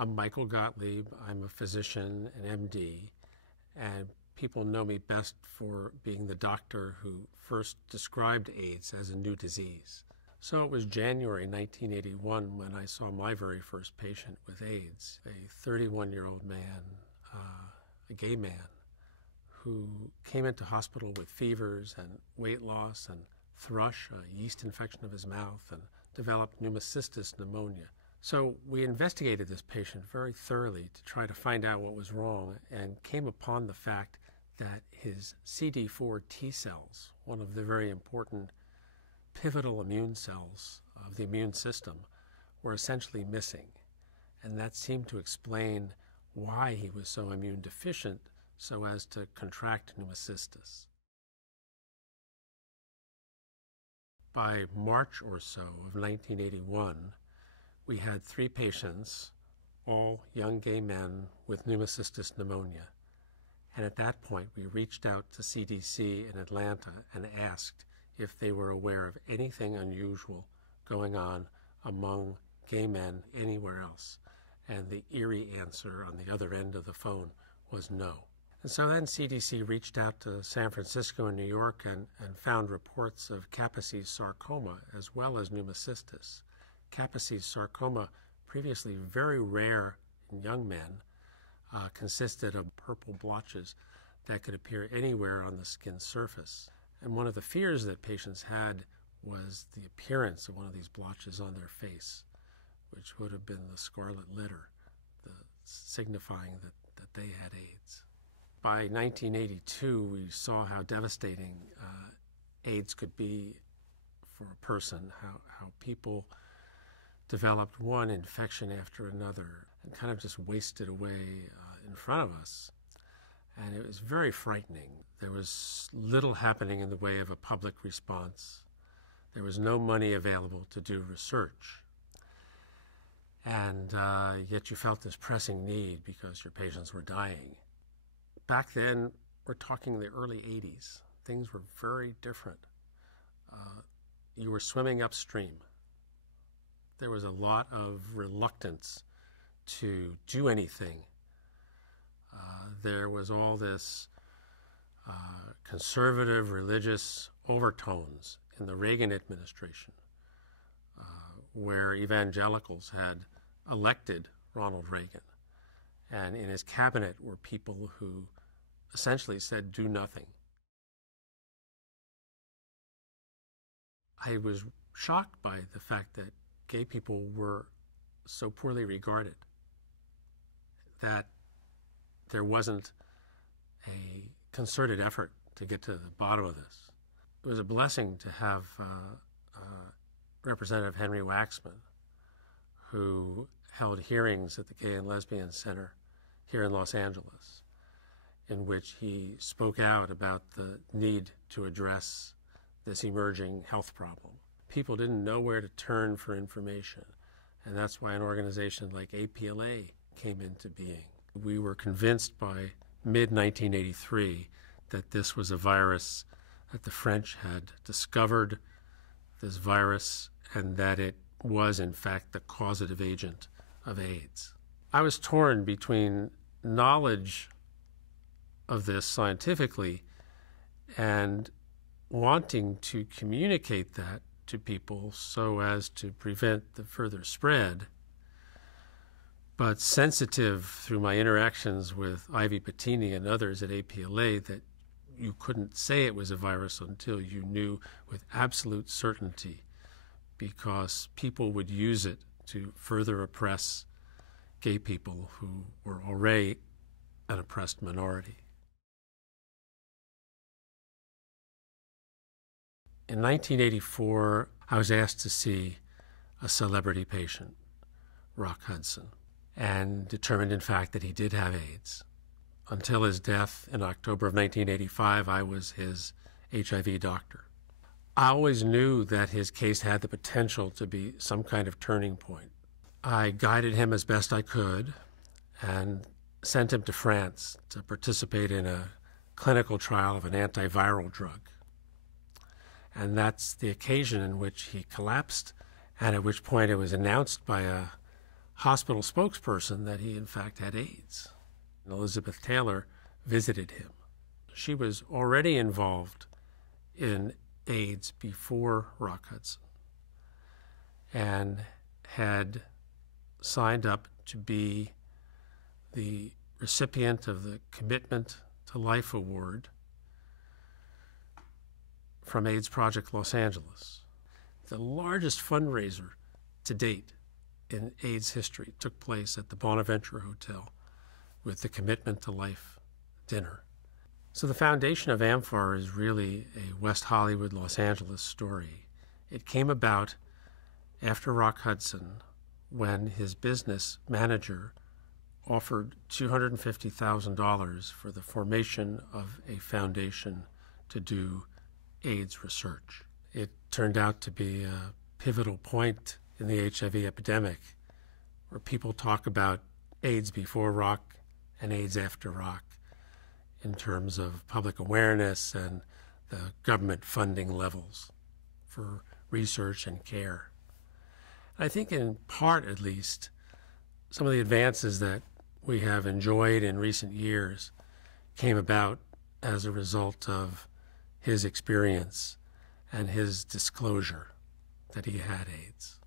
I'm Michael Gottlieb. I'm a physician, an MD, and people know me best for being the doctor who first described AIDS as a new disease. So it was January 1981 when I saw my very first patient with AIDS, a 31-year-old man, a gay man, who came into hospital with fevers and weight loss and thrush, a yeast infection of his mouth, and developed pneumocystis pneumonia. So we investigated this patient very thoroughly to try to find out what was wrong, and came upon the fact that his CD4 T cells, one of the very important pivotal immune cells of the immune system, were essentially missing. And that seemed to explain why he was so immune deficient so as to contract pneumocystis. By March or so of 1981, we had 3 patients, all young gay men with pneumocystis pneumonia. And at that point, we reached out to CDC in Atlanta and asked if they were aware of anything unusual going on among gay men anywhere else. And the eerie answer on the other end of the phone was no. And so then CDC reached out to San Francisco and New York and found reports of Kaposi's sarcoma as well as pneumocystis. Kaposi's sarcoma, previously very rare in young men, consisted of purple blotches that could appear anywhere on the skin surface. And one of the fears that patients had was the appearance of one of these blotches on their face, which would have been the scarlet litter, signifying that they had AIDS. By 1982, we saw how devastating AIDS could be for a person, how people developed one infection after another and kind of just wasted away in front of us. And it was very frightening. There was little happening in the way of a public response. There was no money available to do research. And yet you felt this pressing need because your patients were dying. Back then, we're talking the early 80s. Things were very different. You were swimming upstream. There was a lot of reluctance to do anything. There was all this conservative religious overtones in the Reagan administration, where evangelicals had elected Ronald Reagan. And in his cabinet were people who essentially said, do nothing. I was shocked by the fact that gay people were so poorly regarded, that there wasn't a concerted effort to get to the bottom of this. It was a blessing to have Representative Henry Waxman, who held hearings at the Gay and Lesbian Center here in Los Angeles, in which he spoke out about the need to address this emerging health problem. People didn't know where to turn for information, and that's why an organization like APLA came into being. We were convinced by mid-1983 that this was a virus, that the French had discovered this virus, and that it was, in fact, the causative agent of AIDS. I was torn between knowledge of this scientifically and wanting to communicate that to people so as to prevent the further spread, but sensitive through my interactions with Ivy Patini and others at APLA that you couldn't say it was a virus until you knew with absolute certainty, because people would use it to further oppress gay people who were already an oppressed minority. In 1984, I was asked to see a celebrity patient, Rock Hudson, and determined, in fact, that he did have AIDS. Until his death in October of 1985, I was his HIV doctor. I always knew that his case had the potential to be some kind of turning point. I guided him as best I could and sent him to France to participate in a clinical trial of an antiviral drug. And that's the occasion in which he collapsed, and at which point it was announced by a hospital spokesperson that he in fact had AIDS. And Elizabeth Taylor visited him. She was already involved in AIDS before Rock Hudson and had signed up to be the recipient of the Commitment to Life Award from AIDS Project Los Angeles. The largest fundraiser to date in AIDS history took place at the Bonaventure Hotel with the Commitment to Life dinner. So the foundation of AMFAR is really a West Hollywood, Los Angeles story. It came about after Rock Hudson when his business manager offered $250,000 for the formation of a foundation to do AIDS research. It turned out to be a pivotal point in the HIV epidemic where people talk about AIDS before Rock and AIDS after Rock in terms of public awareness and the government funding levels for research and care. I think in part, at least, some of the advances that we have enjoyed in recent years came about as a result of his experience and his disclosure that he had AIDS.